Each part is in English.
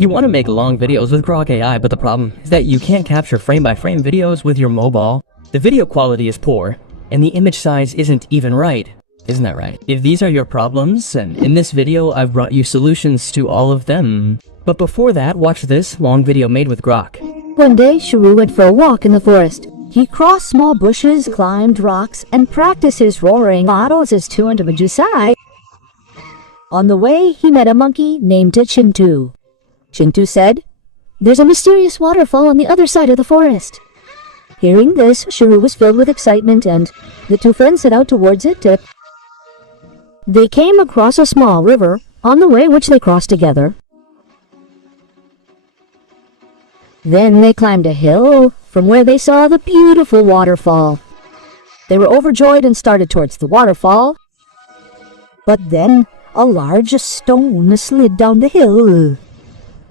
You want to make long videos with Grok AI, but the problem is that you can't capture frame-by-frame videos with your mobile. The video quality is poor, and the image size isn't even right. Isn't that right? If these are your problems, and in this video I've brought you solutions to all of them. But before that, watch this long video made with Grok. One day, Shrew went for a walk in the forest. He crossed small bushes, climbed rocks, and practiced his roaring models as two individuals. On the way, he met a monkey named Chintu. Chintu said, "There's a mysterious waterfall on the other side of the forest." Hearing this, Shrew was filled with excitement, and the two friends set out towards it. They came across a small river, on the way which they crossed together. Then they climbed a hill, from where they saw the beautiful waterfall. They were overjoyed and started towards the waterfall. But then, a large stone slid down the hill.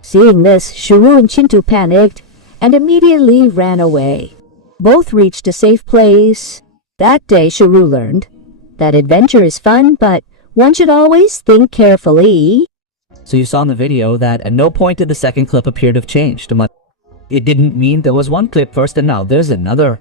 Seeing this, Shrew and Chintu panicked and immediately ran away. Both reached a safe place. That day, Shrew learned that adventure is fun, but one should always think carefully. So you saw in the video that at no point did the second clip appear to have changed. It didn't mean there was one clip first and now there's another.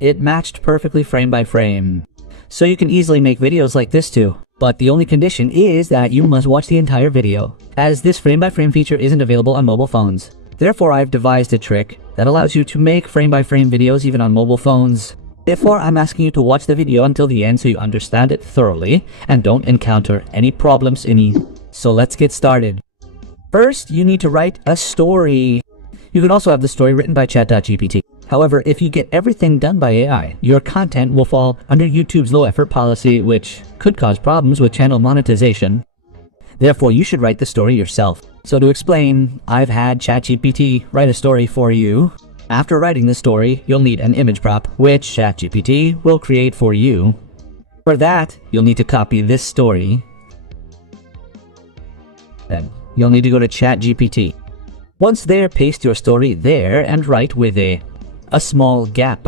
It matched perfectly frame by frame. So you can easily make videos like this too. But the only condition is that you must watch the entire video, as this frame-by-frame feature isn't available on mobile phones. Therefore, I've devised a trick that allows you to make frame-by-frame videos even on mobile phones. Therefore, I'm asking you to watch the video until the end so you understand it thoroughly and don't encounter any problems in it. So let's get started. First, you need to write a story. You can also have the story written by chat.gpt. However, if you get everything done by AI, your content will fall under YouTube's low-effort policy, which could cause problems with channel monetization. Therefore, you should write the story yourself. So to explain, I've had ChatGPT write a story for you. After writing the story, you'll need an image prop, which ChatGPT will create for you. For that, you'll need to copy this story. Then, you'll need to go to ChatGPT. Once there, paste your story there and write with a small gap.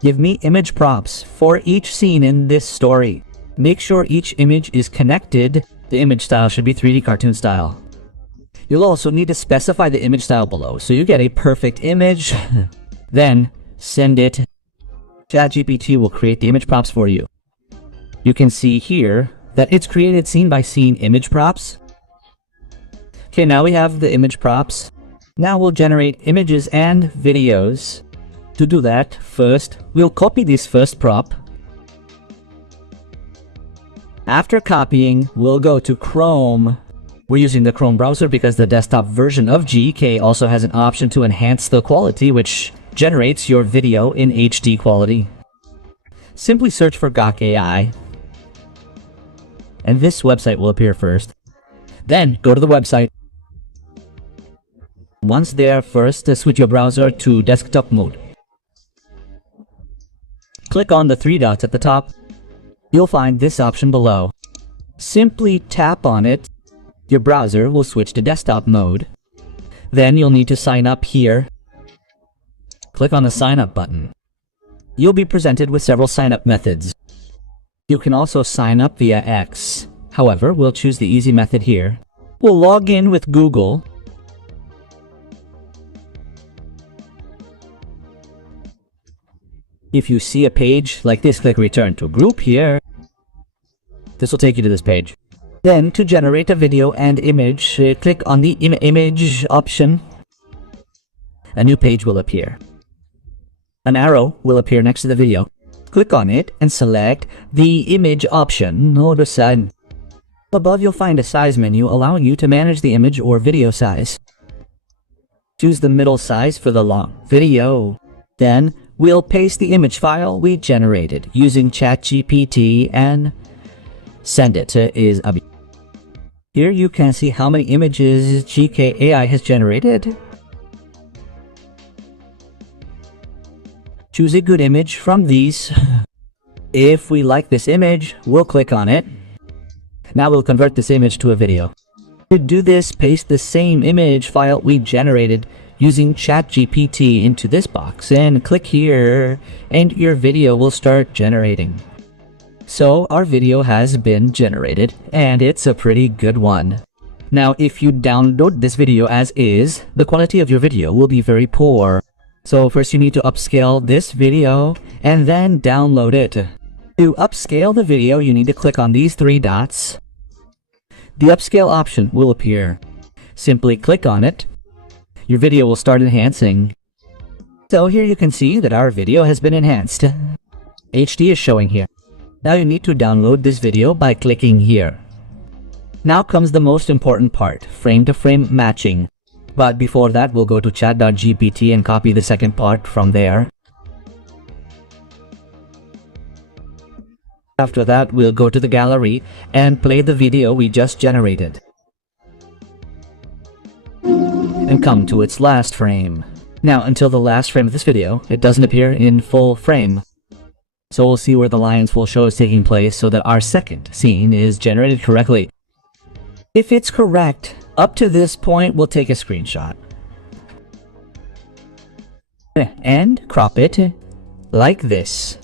Give me image props for each scene in this story. Make sure each image is connected. The image style should be 3D cartoon style. You'll also need to specify the image style below so you get a perfect image. Then send it. ChatGPT will create the image props for you. You can see here that it's created scene by scene image props. Okay, now we have the image props. Now we'll generate images and videos. To do that, first, we'll copy this first prop. After copying, we'll go to Chrome. We're using the Chrome browser because the desktop version of GK also has an option to enhance the quality, which generates your video in HD quality. Simply search for Grok AI, and this website will appear first. Then, go to the website. Once there, first switch your browser to desktop mode. Click on the three dots at the top. You'll find this option below. Simply tap on it. Your browser will switch to desktop mode. Then you'll need to sign up here. Click on the sign up button. You'll be presented with several sign up methods. You can also sign up via X. However, we'll choose the easy method here. We'll log in with Google. If you see a page like this, click Return to Group here. This will take you to this page. Then, to generate a video and image, click on the image option. A new page will appear. An arrow will appear next to the video. Click on it and select the image option. Notice that above you'll find a size menu allowing you to manage the image or video size. Choose the middle size for the long video. Then, we'll paste the image file we generated using ChatGPT and send it to Here you can see how many images GK AI has generated. Choose a good image from these. If we like this image, we'll click on it. Now we'll convert this image to a video. To do this, paste the same image file we generated using ChatGPT into this box and click here, and your video will start generating. So our video has been generated, and it's a pretty good one. Now, if you download this video as is, the quality of your video will be very poor. So first you need to upscale this video and then download it. To upscale the video, you need to click on these three dots. The upscale option will appear. Simply click on it. Your video will start enhancing. So here you can see that our video has been enhanced. HD is showing here. Now you need to download this video by clicking here. Now comes the most important part, frame-to-frame matching. But before that, we'll go to chat.gpt and copy the second part from there. After that, we'll go to the gallery and play the video we just generated. And come to its last frame. Now, until the last frame of this video, it doesn't appear in full frame. So we'll see where the lines will show is taking place so that our second scene is generated correctly. If it's correct, up to this point, we'll take a screenshot. And crop it like this.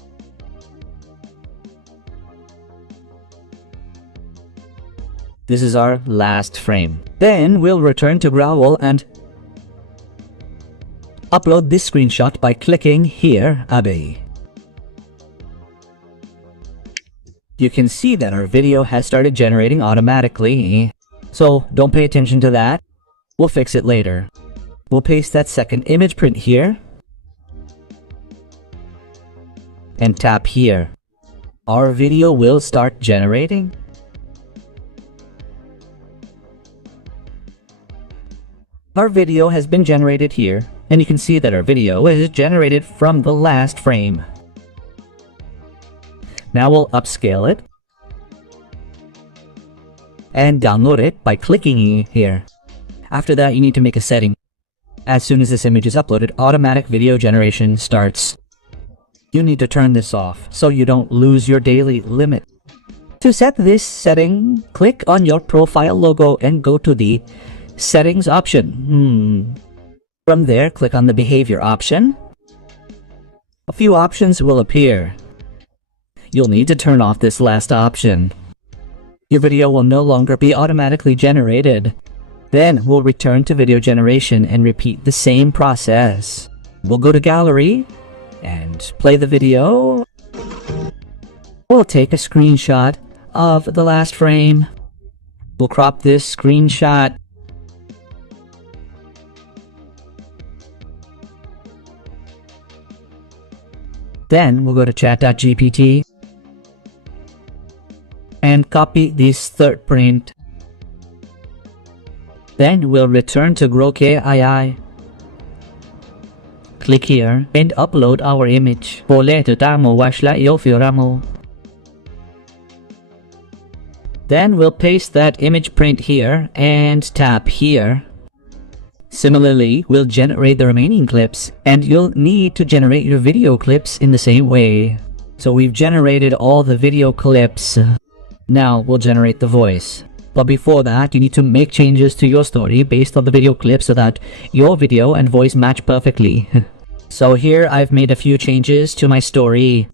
This is our last frame. Then we'll return to Growl and upload this screenshot by clicking here, Abe. You can see that our video has started generating automatically. So don't pay attention to that. We'll fix it later. We'll paste that second image print here. And tap here. Our video will start generating. Our video has been generated here, and you can see that our video is generated from the last frame. Now we'll upscale it and download it by clicking here. After that, you need to make a setting. As soon as this image is uploaded, automatic video generation starts. You need to turn this off so you don't lose your daily limit. To set this setting, click on your profile logo and go to the settings option. From there, click on the behavior option. A few options will appear. You'll need to turn off this last option. Your video will no longer be automatically generated. Then we'll return to video generation and repeat the same process. We'll go to gallery and play the video. We'll take a screenshot of the last frame. We'll crop this screenshot. Then we'll go to chat.gpt and copy this third print. Then we'll return to grok. Click here and upload our image. Then we'll paste that image print here and tap here. Similarly, we'll generate the remaining clips, and you'll need to generate your video clips in the same way. So we've generated all the video clips. Now we'll generate the voice. But before that, you need to make changes to your story based on the video clip so that your video and voice match perfectly. So here I've made a few changes to my story.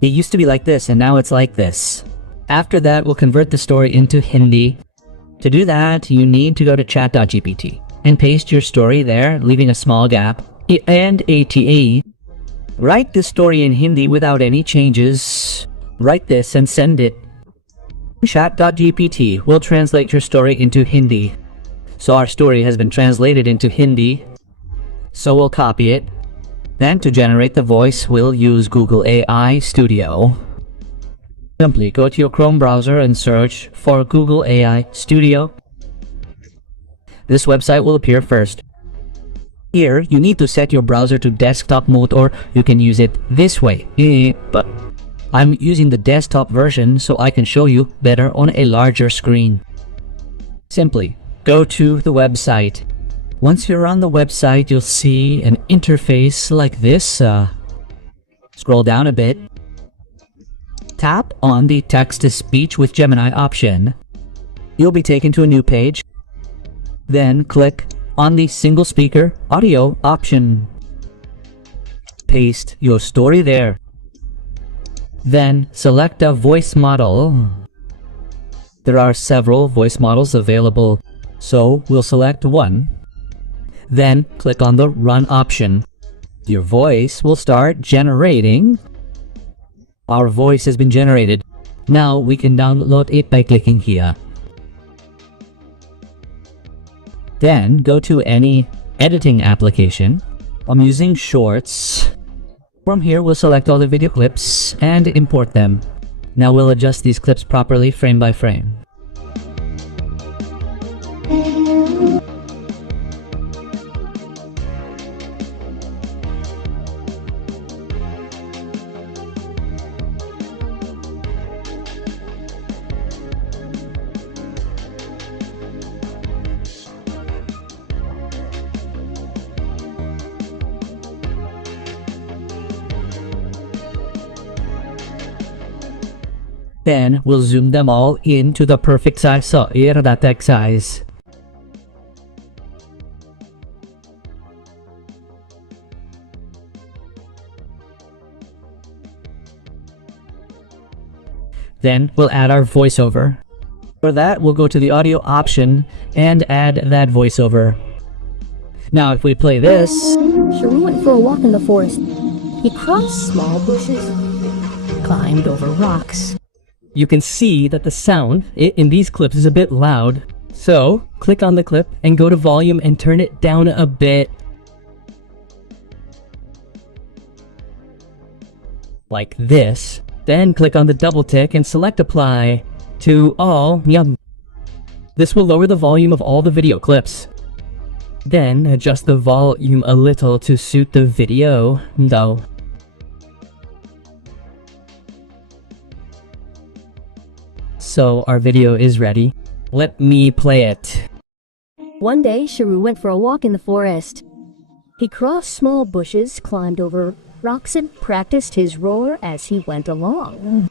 It used to be like this and now it's like this. After that, we'll convert the story into Hindi. To do that, you need to go to chat.gpt and paste your story there, leaving a small gap. And ATA. Write the story in Hindi without any changes. Write this and send it. Chat.gpt will translate your story into Hindi. So our story has been translated into Hindi. So we'll copy it. Then to generate the voice, we'll use Google AI Studio. Simply go to your Chrome browser and search for Google AI Studio. This website will appear first. Here, you need to set your browser to desktop mode, or you can use it this way. But I'm using the desktop version so I can show you better on a larger screen. Simply go to the website. Once you're on the website, you'll see an interface like this. Scroll down a bit. Tap on the text-to-speech with Gemini option. You'll be taken to a new page. Then click on the single speaker audio option. Paste your story there. Then select a voice model. There are several voice models available. So we'll select one, then click on the Run option. Your voice will start generating. Our voice has been generated. Now we can download it by clicking here. Then go to any editing application. I'm using Shorts. From here, we'll select all the video clips and import them. Now we'll adjust these clips properly frame by frame. Then we'll zoom them all into the perfect size, so here that text size. Then we'll add our voiceover. For that, we'll go to the audio option and add that voiceover. Now if we play this, Sharu went for a walk in the forest. He crossed small bushes, climbed over rocks. You can see that the sound in these clips is a bit loud. So, click on the clip and go to volume and turn it down a bit. Like this. Then click on the double tick and select apply to all. This will lower the volume of all the video clips. Then adjust the volume a little to suit the video, though. So our video is ready. Let me play it. One day, Sharu went for a walk in the forest. He crossed small bushes, climbed over rocks, and practiced his roar as he went along.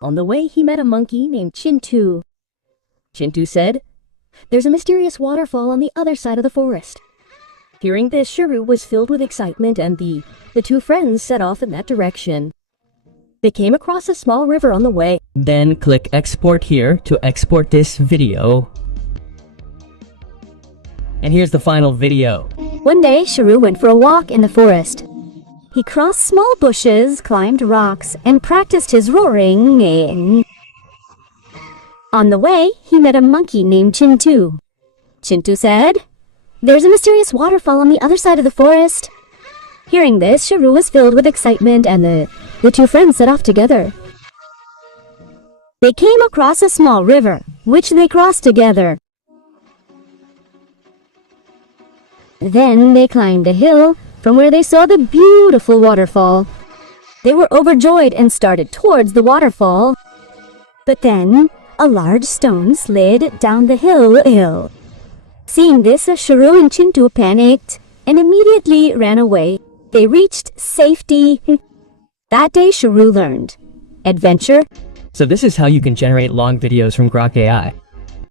On the way, he met a monkey named Chintu. Chintu said, "There's a mysterious waterfall on the other side of the forest." Hearing this, Sharu was filled with excitement, and the two friends set off in that direction. They came across a small river on the way. Then click export here to export this video. And here's the final video. One day, Sharu went for a walk in the forest. He crossed small bushes, climbed rocks, and practiced his roaring. On the way, he met a monkey named Chintu. Chintu said, "There's a mysterious waterfall on the other side of the forest." Hearing this, Sharu was filled with excitement, and the two friends set off together. They came across a small river, which they crossed together. Then they climbed a hill from where they saw the beautiful waterfall. They were overjoyed and started towards the waterfall. But then, a large stone slid down the hill. Seeing this, Sharu and Chintu panicked and immediately ran away. They reached safety. That day, Sharu learned adventure. So this is how you can generate long videos from Grok AI.